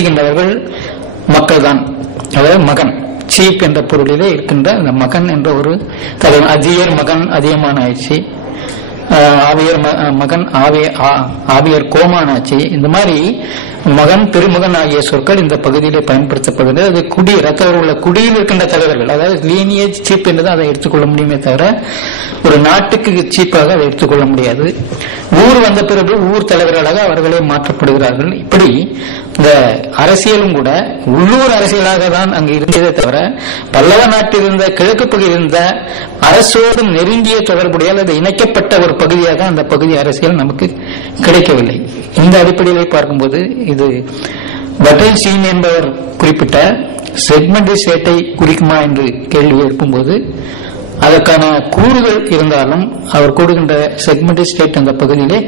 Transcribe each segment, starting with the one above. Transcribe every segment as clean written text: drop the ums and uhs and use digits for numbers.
செய்கின்றவர்கள் மக்கள் தான். அதாவது மகன், சீப் என்ற பொருளிலே இருக்கின்ற அந்த மகன் என்ற ஒரு தலைவன். அதியர் மகன் அதிகமான ஆட்சி, ஆவியர் மகன் ஆவியர் கோமானாட்சி. இந்த மாதிரி மகன் பெருமகன் ஆகிய சொற்கள் இந்த பகுதியிலே பயன்படுத்தப்படுகிறது. அது குடி ரத்த உள்ள குடியில் இருக்கின்ற தலைவர்கள், அதாவது லீனியேஜ் சீப் என்றுதான் அதை எடுத்துக்கொள்ள முடியுமே தவிர ஒரு நாட்டுக்கு சீப்பாக அதை எடுத்துக்கொள்ள முடியாது. ஊர் வந்த பிறகு ஊர் தலைவர்களாக அவர்களே மாற்றப்படுகிறார்கள். இப்படி இந்த அரசியலும் கூட உள்ளூர் அரசியலாக தான் அங்கு இருந்ததே தவிர பல்லவ நாட்டில் இருந்த கிழக்கு பகுதியில் இருந்த அரசோடு நெருங்கிய தொடர்புடைய அல்லது இணைக்கப்பட்ட ஒரு பகுதியாக அந்த பகுதி அரசியல் நமக்கு கிடைக்கவில்லை. இந்த அடிப்படையில் பார்க்கும்போது இது பட்டன்ஸ்டீன் என்பவர் குறிப்பிட்ட செக்மெண்ட் ஸ்டேட்டை குறிக்குமா என்று கேள்வி எழுப்பும்போது அதற்கான கூறுகள் இருந்தாலும் அவர் கூறுகின்ற செக்மெண்ட் ஸ்டேட் அந்த பகுதியிலே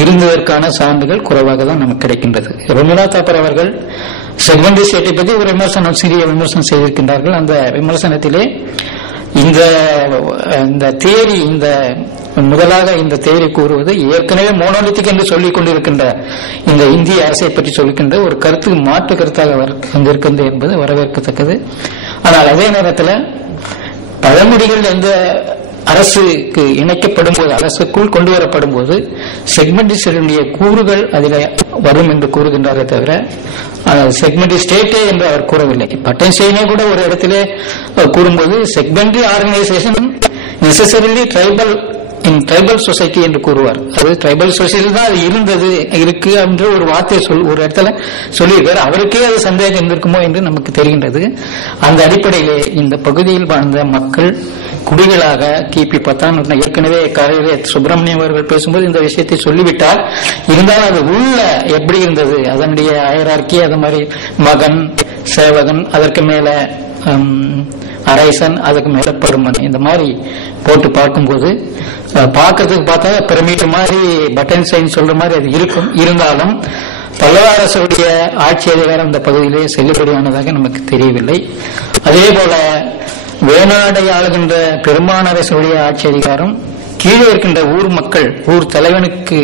இருந்ததற்கான சான்றுகள் குறைவாக தான் நமக்கு கிடைக்கின்றது. ரமீலா தாப்பர் அவர்கள் செக்மெண்ட் ஸ்டேட்டை பற்றி ஒரு விமர்சனம், சிறிய விமர்சனம் செய்திருக்கின்றார்கள். அந்த விமர்சனத்திலே இந்த தியரி, இந்த முதலாக இந்த தியரி கூறுவது ஏற்கனவே மோனோலித்திக் என்று சொல்லிக் கொண்டிருக்கின்ற இந்த இந்திய அரசை பற்றி சொல்கின்ற ஒரு கருத்துக்கு மாற்று கருத்தாக வந்திருக்கின்றது என்பது வரவேற்கத்தக்கது. ஆனால் அதே நேரத்தில் பழங்குடிகள் எந்த அரசுக்கு இணைக்கப்படும் போது, அரசுக்குள் கொண்டு வரப்படும் போது செக்மெண்டிஸ்டுடைய கூறுகள் அதில் வரும் என்று கூறுகின்றாரே தவிர செக்மெண்ட் ஸ்டேட்டே என்று அவர் கூறவில்லை. பட்டன்ஸ்டீனே கூட ஒரு இடத்திலே கூறும்போது செக்மெண்டரி ஆர்கனைசேஷன் நெசசரிலி ட்ரைபல் சொசைட்டி என்று கூறுவார். அது ட்ரைபல் சொசைட்டி தான் அது இருந்தது, இருக்கு என்ற ஒரு வார்த்தை ஒரு இடத்துல சொல்லியிருக்காரு. அவருக்கே அது சந்தேகம் இருந்திருக்குமோ என்று நமக்கு தெரிகின்றது. அந்த அடிப்படையிலே இந்த பகுதியில் வாழ்ந்த மக்கள் குடிகளாக கிபி 10ஆம் நூற்றாண்டு, ஏற்கனவே காலையிலே சுப்பிரமணியம் அவர்கள் பேசும்போது இந்த விஷயத்தை சொல்லிவிட்டால், இருந்தாலும் அது உள்ள எப்படி இருந்தது, அதனுடைய ஹைரார்க்கி, அது மாதிரி மகன், சேவகன், அதற்கு மேல அரசன், அதுக்கு மேல பெருமன், இந்த மாதிரி போட்டு பார்க்கும்போது பார்க்கறதுக்கு பார்த்தா பிரமிட் மாதிரி பட்டன்ஸ்டைன் சொல்ற மாதிரி அது இருக்கும். இருந்தாலும் பல்லவ அரசுடைய ஆட்சி அதிகாரம் இந்த பகுதியிலே செல்லுபடியானதாக நமக்கு தெரியவில்லை. அதே போல வேணாடை ஆளுகின்ற பெரும்பான் அரசுடைய ஆட்சி அதிகாரம் கீழே இருக்கின்ற ஊர் மக்கள், ஊர் தலைவனுக்கு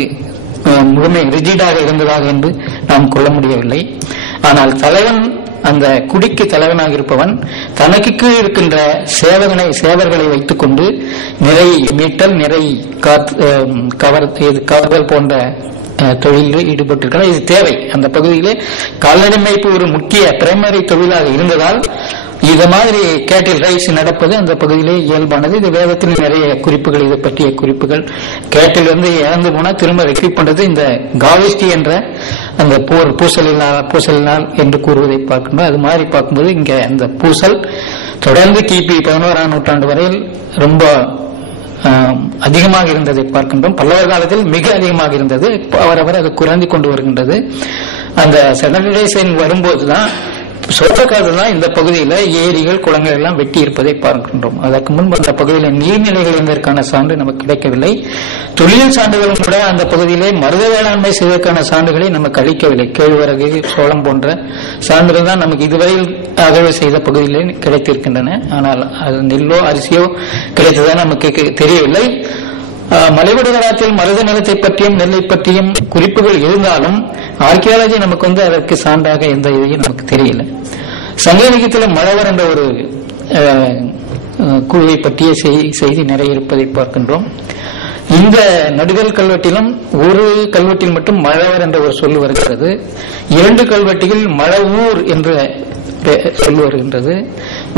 முழுமை ரிஜிடாக இருந்ததாக என்று நாம் கொள்ள முடியவில்லை. ஆனால் தலைவன், அந்த குடிக்கு தலைவனாக இருப்பவன் தனக்கு கீழ் இருக்கின்ற சேவர்களை வைத்துக் கொண்டு நிறை மீட்டல், நிறை கவர்தல் போன்ற தொழிலில் ஈடுபட்டிருக்கிறார். இது தேவை. அந்த பகுதியிலே கால்நடை மேய்ப்பு ஒரு முக்கிய பிரைமரி தொழிலாக இருந்ததால் இது மாதிரி கேட்டில் ரைஸ் நடப்பது அந்த பகுதியிலே இயல்பானது. இது வேதத்தில் நிறைய குறிப்புகள், இதை பற்றிய குறிப்புகள். கேட்டில் இறந்து போனா திரும்ப ரெக்யூப் பண்றது இந்த காவிஸ்டி என்ற அந்த பூசலினால் என்று கூறுவதை பார்க்கின்றோம். அது மாதிரி பார்க்கும்போது இங்க அந்த பூசல் தொடர்ந்து கிபி 11ஆம் நூற்றாண்டு வரையில் ரொம்ப அதிகமாக இருந்ததை பார்க்கின்றோம். பல்லவர் காலத்தில் மிக அதிகமாக இருந்தது. அவரவர் அது குறைந்து கொண்டு வருகின்றது. அந்த செடனைசேஷன் வரும்போதுதான் சொந்த காலத்தில் தான் இந்த பகுதியில் ஏரிகள், குளங்கள் எல்லாம் வெட்டி இருப்பதை பார்க்கின்றோம். அதற்கு முன்பு அந்த பகுதியில் நீர்நிலைகள் இருந்ததற்கான சான்று நமக்கு கிடைக்கவில்லை. தொழில் சான்றுகளும் கூட அந்த பகுதியிலே மருத வேளாண்மை செய்வதற்கான சான்றுகளை நமக்கு அளிக்கவில்லை. கேழ்வரகு, சோளம் போன்ற சான்றுகள் தான் நமக்கு இதுவரையில் அகழ்வு செய்த பகுதியிலே கிடைத்திருக்கின்றன. ஆனால் அது நெல்லோ அரிசியோ கிடைத்ததா நமக்கு தெரியவில்லை. மலைவடுகளாற்றில் மருத நிலத்தை பற்றியும் நெல்லை பற்றியும் குறிப்புகள் இருந்தாலும் ஆர்கியாலஜி நமக்கு அதற்கு சான்றாக எந்த இதையும் நமக்கு தெரியல. சங்க இலக்கியத்தில் மழவர் என்ற ஒரு குழுவை பற்றிய செய்தி நிறைய இருப்பதை பார்க்கின்றோம். இந்த நடுகல் கல்வெட்டிலும் ஒரு கல்வெட்டில் மட்டும் மழவர் என்ற ஒரு சொல் வருகிறது. 2 கல்வெட்டில் மழவூர் என்று சொல் வருகின்றது.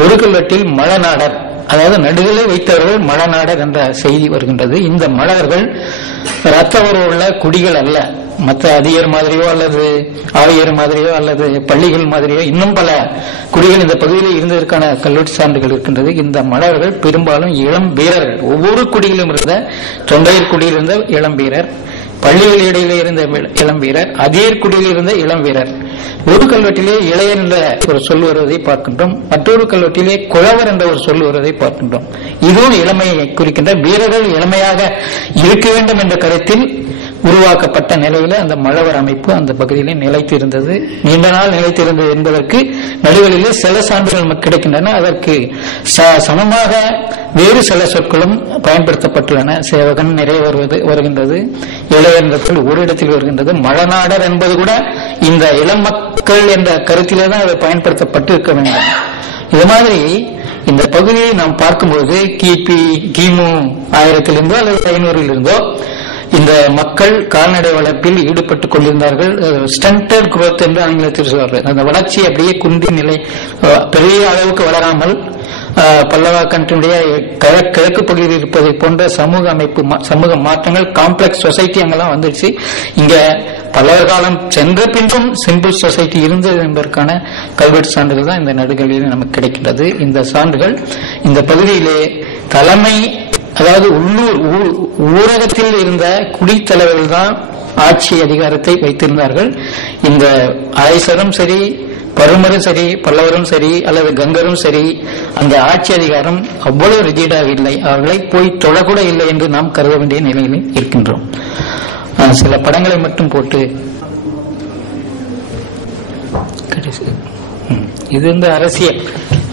ஒரு கல்வெட்டில் மழநாடர், அதாவது நடுகளை வைத்தவர்கள் மழநாடர் என்ற செய்தி வருகின்றது. இந்த மழவர்கள் ரத்த உள்ள குடிகள் அல்ல. மற்ற அதியர் மாதிரியோ அல்லது ஆவியர் மாதிரியோ அல்லது பள்ளிகள் மாதிரியோ இன்னும் பல குடிகள் இந்த பகுதியில் இருந்ததற்கான கல்வெட்டு சான்றுகள் இருக்கின்றது. இந்த மழவர்கள் பெரும்பாலும் இளம் வீரர்கள். ஒவ்வொரு குடியிலும் இருந்த தொண்டையர் குடியில் இருந்த இளம் வீரர், பள்ளிகள் இடையிலே இருந்த இளம் வீரர், அதியர் குடியில் இருந்த இளம் வீரர். ஒரு கல்வெட்டிலே இளையர் என்ற ஒரு சொல் வருவதை பார்க்கின்றோம். மற்றொரு கல்வெட்டிலே குழவர் என்ற ஒரு சொல் வருவதை பார்க்கின்றோம். இதுவும் இளமையை குறிக்கின்ற வீரர்கள் இளமையாக இருக்க வேண்டும் என்ற கருத்தில் உருவாக்கப்பட்ட நிலையில அந்த மழவர் அமைப்பு அந்த பகுதியிலே நிலைத்திருந்தது, நீண்ட நாள் நிலைத்திருந்தது என்பதற்கு நடுகளிலே சில சான்றுகள் நமக்கு கிடைக்கின்றன. அதற்கு சமமாக வேறு சில சொற்களும் பயன்படுத்தப்பட்டுள்ளன. சேவகன் நிறைய வருகின்றது, இளையர் என்ற சொல் ஒரு இடத்தில் வருகின்றது, மழநாடர் என்பது கூட இந்த இளம் மக்கள் என்ற கருத்திலே தான் அதை பயன்படுத்தப்பட்டு இருக்க வேண்டும். இது மாதிரி இந்த பகுதியை நாம் பார்க்கும்போது கிமு 1000 அல்லது 500 இந்த மக்கள் கால்நடை வளர்ப்பில் ஈடுபட்டுக் கொண்டிருந்தார்கள். ஸ்டண்டட் குரோத் என்று ஆங்கிலத்தில் சொல்வார்கள். அந்த வளர்ச்சி அப்படியே குன்றி நிலை பெரிய அளவுக்கு வளராமல் பல்லவா கண்ட்ரியுடைய கிழக்கு பகுதியில் இருப்பதை போன்ற சமூக அமைப்பு சமூக மாற்றங்கள் காம்ப்ளெக்ஸ் சொசைட்டி அங்கெல்லாம் வந்துருச்சு. இங்க பல்லவர் காலம் சென்ற பின்றும் சிம்பிள் சொசைட்டி இருந்தது என்பதற்கான கல்வெட்டு சான்றுகள் தான் இந்த நடுகளில் நமக்கு கிடைக்கின்றது. இந்த சான்றுகள் இந்த பகுதியிலே தலைமை, அதாவது உள்ளூர் ஊரகத்தில் இருந்த குடித்தலைவர்கள் தான் ஆட்சி அதிகாரத்தை வைத்திருந்தார்கள். இந்த அரசரும் சரி, பருமரும் சரி, பல்லவரும் சரி அல்லது கங்கரும் சரி, அந்த ஆட்சி அதிகாரம் அவ்வளவு ரிஜிடாக இல்லை, அவர்களை போய் தொடக்கூட இல்லை என்று நாம் கருத வேண்டிய நிலையில் இருக்கின்றோம். சில படங்களை மட்டும் போட்டு இது இந்த அரசியல்,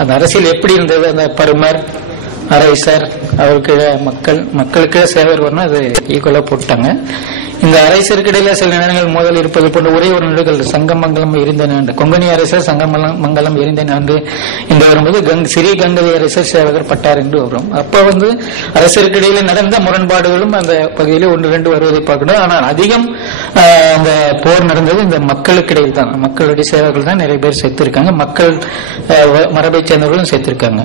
அந்த அரசியல் எப்படி இருந்தது, அந்த பருமர் அரசர் அவருக்கு மக்களுக்கு சேவர் வரணும், அது ஈக்குவலா போட்டாங்க. இந்த அரசருக்கு இடையில சில நேரங்கள் மோதல் இருப்பது போன்ற ஒரே ஒரு நடுகள் சங்கமங்கலம் எரிந்த கொங்கணி அரசர் சங்கமங்கலம் எரிந்த நான்கு என்று வரும்போது சிறி கங்கை அரசர் சேவகர் பட்டார் என்று வரும். அப்ப அரசருக்கு இடையில நடந்த முரண்பாடுகளும் அந்த பகுதியில 1-2 வருவதை பார்க்கணும். ஆனால் அதிகம் அந்த போர் நடந்தது இந்த மக்களுக்கு இடையில் தான். மக்களுடைய சேவகர்கள் தான் நிறைய பேர் சேர்த்திருக்காங்க, மக்கள் மரபை சேர்ந்தவர்களும் சேர்த்திருக்காங்க.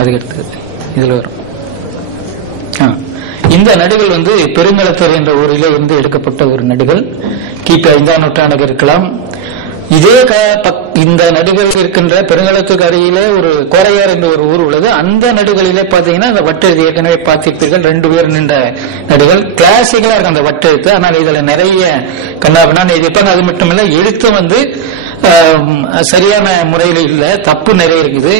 அதுக்கடுத்தது இதுல வரும். இந்த நடுகள் பெருங்களத்தூர் என்ற ஊரிலே இருந்து எடுக்கப்பட்ட ஒரு நடுகள். கிபி 5ஆம் நூற்றாண்டுக்கு இருக்கலாம். இதே இந்த நடுகள் இருக்கின்ற பெருங்களத்தூருக்கு அருகிலே ஒரு கோரையார் என்ற ஒரு ஊர் உள்ளது. அந்த நடுகளிலே பாத்தீங்கன்னா அந்த வட்டெழுத்து ஏற்கனவே பார்த்திருப்பீர்கள், 2 பேர் நின்ற நடுகள் கிளாசிக்கலா இருக்கு அந்த வட்டெழுத்து. ஆனால் இதுல நிறைய கண்ணாபின்னான்னு எழுதியிருப்பாங்க. அது மட்டுமல்ல, எழுத்து சரியான முறையில் இல்ல, தப்பு நிறைய இருக்குது.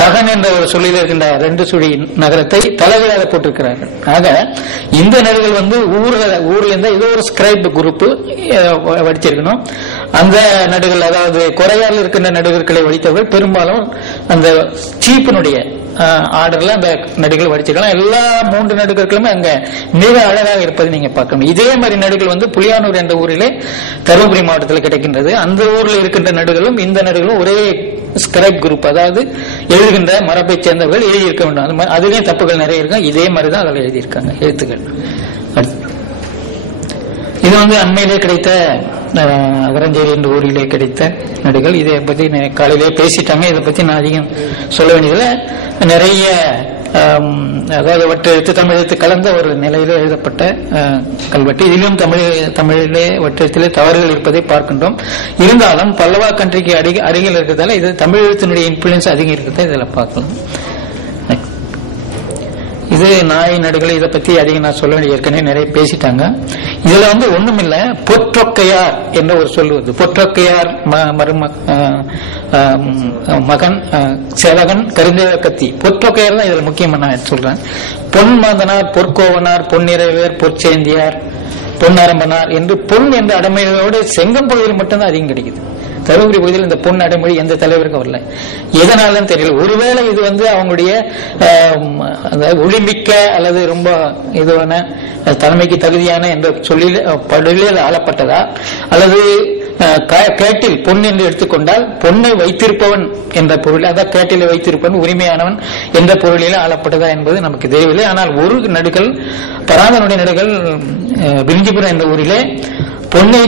மகன் என்ற ஒரு சொல்லில இருக்கின்ற 2 சுழி நகரத்தை தலைவராக போட்டிருக்கிறார்கள். ஆக இந்த நடுகள் ஊர்ல இருந்தா ஏதோ ஒரு ஸ்கிரைப் குரூப் வடிச்சிருக்கணும். அந்த நடுகள், அதாவது குறையால் இருக்கின்ற நடுகர்களை வடித்தவர்கள் பெரும்பாலும் அந்த சீப்பினுடைய ஆர்டர்ல அந்த நடுகள் வடிச்சிருக்கலாம். எல்லா 3 நடுகர்களுமே அங்க மிக அழகாக இருப்பதை நீங்க பார்க்கணும். இதே மாதிரி நடுகள் புளியானூர் என்ற ஊரிலே தருமபுரி மாவட்டத்தில் கிடைக்கின்றது. அந்த ஊர்ல இருக்கின்ற நடுகளும் இந்த நடுகளும் ஒரே ஸ்கிரைப் குரூப், அதாவது எழுதுகின்ற மரபை சேர்ந்தவர்கள் எழுதியிருக்க வேண்டும். அதுலயும் தப்புகள் நிறைய இருக்கும். இதே மாதிரிதான் அதில் எழுதியிருக்காங்க எழுத்துக்கள். இது அண்மையிலே கிடைத்த அகரஞ்சேரி என்ற ஊரிலே கிடைத்த நடுகள். இதை பத்தி காலையிலே பேசிட்டாங்க. இதை பத்தி நான் அதிகம் சொல்ல வேண்டியதில்லை. நிறைய அதாவது வட்டெழுத்து தமிழ் எழுத்து கலந்த ஒரு நிலையில எழுதப்பட்ட கல்வெட்டு. இதிலும் தமிழிலே வட்டெழுத்திலே தவறுகள் இருப்பதை பார்க்கின்றோம். இருந்தாலும் பல்லவா கண்ட்ரிக்கு அருகில் இருக்கிறதால இது தமிழ் எழுத்தினுடைய இன்ஃபுளுன்ஸ் அதிகம் இருக்கிறத இதுல பார்க்கலாம். இது நாய் நடுகள், இதை பத்தி அதிகம் நான் சொல்ல வேண்டிய ஏற்கனவே நிறைய பேசிட்டாங்க. இதுல ஒண்ணுமில்ல, பொற்றொக்கையார் என்ற ஒரு சொல்லுவது. பொற்றொக்கையார் மகன் சேவகன் கரிந்தேவ கத்தி. பொற்றொக்கையார் தான் இதுல முக்கியமா நான் சொல்றேன். பொன் மாந்தனார், பொற்கோவனார், பொன்னிறைவர், பொற்சேந்தியார், பொன்னரம்பனார் என்று பொன் என்ற அடைமொழியோடு செங்கம் பகுதியில் மட்டும்தான் அதிகம் கிடைக்குது. தருமபுரி பகுதியில் இந்த பொன் அடைமொழி எந்த தலைவருக்கும் வரல. எதனாலும் தெரியல. ஒருவேளை இது அவங்களுடைய ஒளிமிக்க அல்லது ரொம்ப இதுவான தலைமைக்கு தகுதியான என்ற படுகையில் ஆளப்பட்டதா, அல்லது கேட்டில் பொன் என்று எடுத்துக்கொண்டால் பொன்னை வைத்திருப்பவன் என்ற பொருள், அதாவது கேட்டிலை வைத்திருப்பவன் உரிமையானவன் என்ற பொருளில் ஆளப்பட்டதா என்பது நமக்கு தெரியவில்லை. ஆனால் ஒரு நடுகள் பராந்தனுடைய நடுகள் விருஞ்சிபுரம் என்ற ஊரிலே பொன்னை